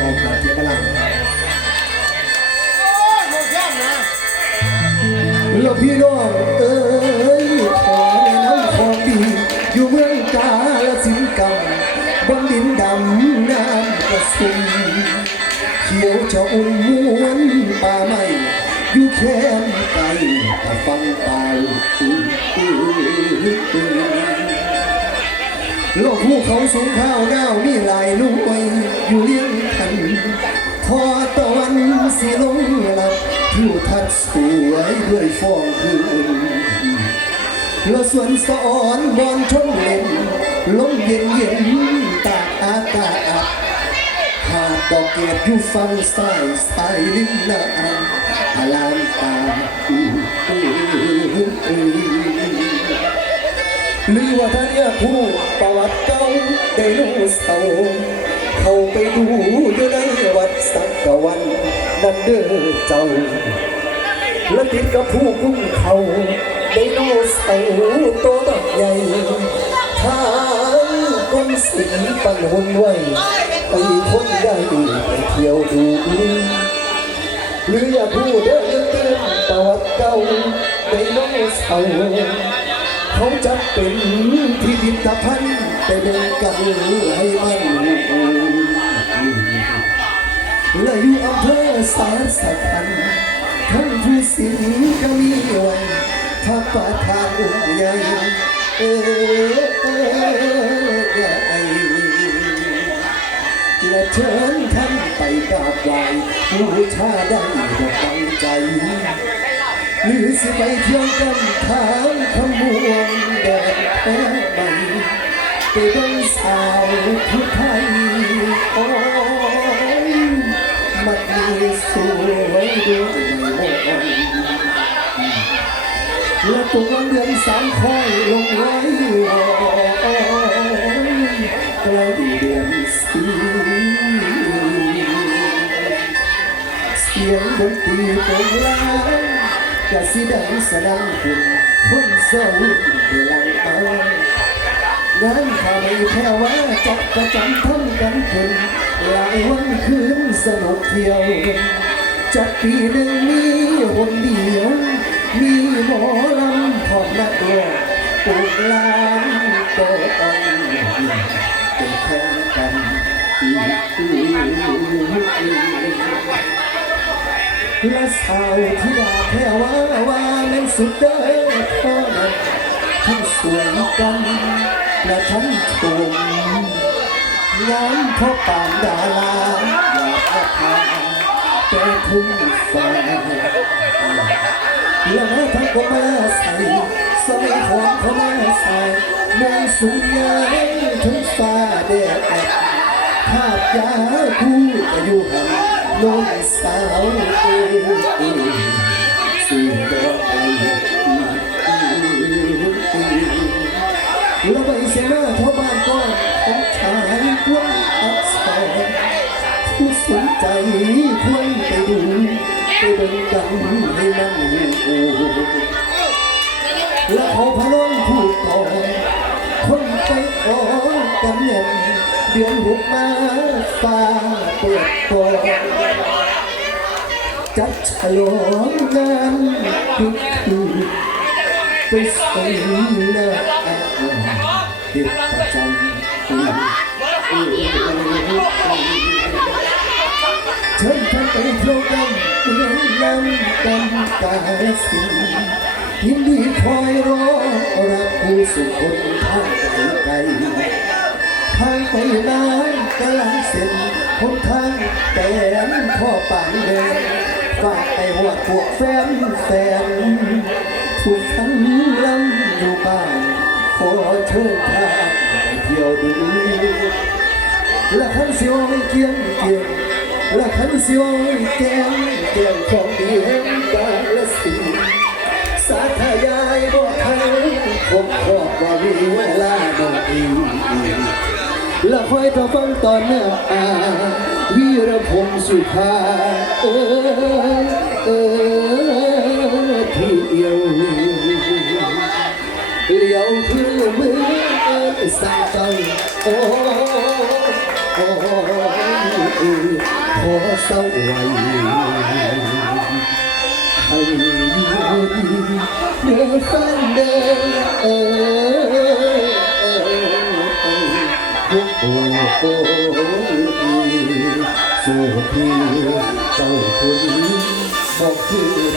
ออกมาที่กำลังลูกพี่น้องเอ้ยขอแนะนำของดี อยู่เมืองกาลสินกำบนดินดำน้ำกระสุมเขียวจะอุ่มม้วนป่าไม้อยู่แค่ไกลตะฟังเป่าอื้ออื้ออื้อ โลกภูเขาสูงข้าวหน้าวมีหลายหน่วยอยู่เลี้ยงกันพอตะวันสีลงหลับทิวทัศน์สวยด้วยฟองคืนและสวนสอนบอนชมเล่นลมเย็นเย็นตากอากาศหาดดอกเกดอยู่ฝั่งซ้ายสายลิ้นน้ำอลามตาอู้อู้อู้หรือว่าท่านเอยา ไดโนเสาร์เข้าไปดูอยู่ในวัดสักกะวัน นั่นเด้อเจ้า และติดกับผู้คุ้มเขาไดโนเสาร์ตัวบักใหญ่ทางกงสิงปันหุ่นไว้ไปคนได้ไปเที่ยวดูหรืออยากพูดเดินเตือนประวัติเก่าไดโนเสาร์เขาจะเป็นพิพิธภัณฑ์ ไปเดินกันให้มันและอยู่อำเภอสารสะพันทั้งผู้สินก็มีวันพระประธานองค์ใหญ่เออเออใหญ่และเชิญท่านไปกราบไหว้บูชาได้ด้วยตั้งใจหรือสิไปเที่ยวกันทางขมวงแดดแป้ใบ ไปเบิ่งสาวผู้ไทยโอ้ยมันมีสวยด้วยมนและตัวเดือนสามคอยลงไว้รอใกล้เดือนสีเสียงดนตรีโปร่งลางกะสิดังสะดังขึ้นคนเศร้าเวลาเอา งานข่าวไม่แค่ว่าจัดประจำทำกันขึ้นหลายวันคืนสนุกเที่ยวจัดปีหนึ่งมีคนเดียว มีหมอลำพอมนักร้องปลูกลานก็อ่อนเป็นแข่งกันอีกและสาวที่ดาแค่ว่าว่านั้นสุดเด้อเท่านั้นทั้งสวยกัน และทั้งชมงามเพราะปานดาราอยากมาทานแต่ทุ่งฟ้าและแมาทั้งก็แมาใส่สมัยของเขาแมาใส่มองสูงยายถึงฟ้าแดดภาพยาคู่ก็อยู่หันน้องสาวเอ๋ยสู่ดอกไม้ ใจควรไปดูไปเบิ่งกันให้มันโอ้และเขาพะล้นพูดต่อคนไปขอนกันเงินเดือนหุบมาฟ้าเปิดก่อนจัดฉลองงานทุกคืนไปส่งหน้าเด็กประจำปี เชิญท่านไปเที่ยวกันเมืองนั้นกันกาลสิยินดีคอยรอรับผู้สุขคนทางไกลทางไปน้ำกำลังเส้นหนทางแต่นพ่อป่านเดินฝากไปหัวพวกแฟนแฟนผู้ฟังลำอยู่บ้านขอเชิญทางไปเที่ยวดูและขันเสิวไม่เกี่ยงเกี่ยง และขันสิวไม่แกงแกงของดีแห่งกาลสินสาธยายบอกเขาผมขอบว่ามีเวลาบ่อีและคอยจะฟังตอนเนื้ออาวีรพงษ์สุภาเออเออที่เอียวเลี้ยวคือมือสั่งเจ้าโอ้ โอ้ขอเศร้าไว้ให้ยู่ดีเดินฟันเดินเออเออเออโอ้โอ้โอ้สู่พี่เจ้าคุณบอกคืน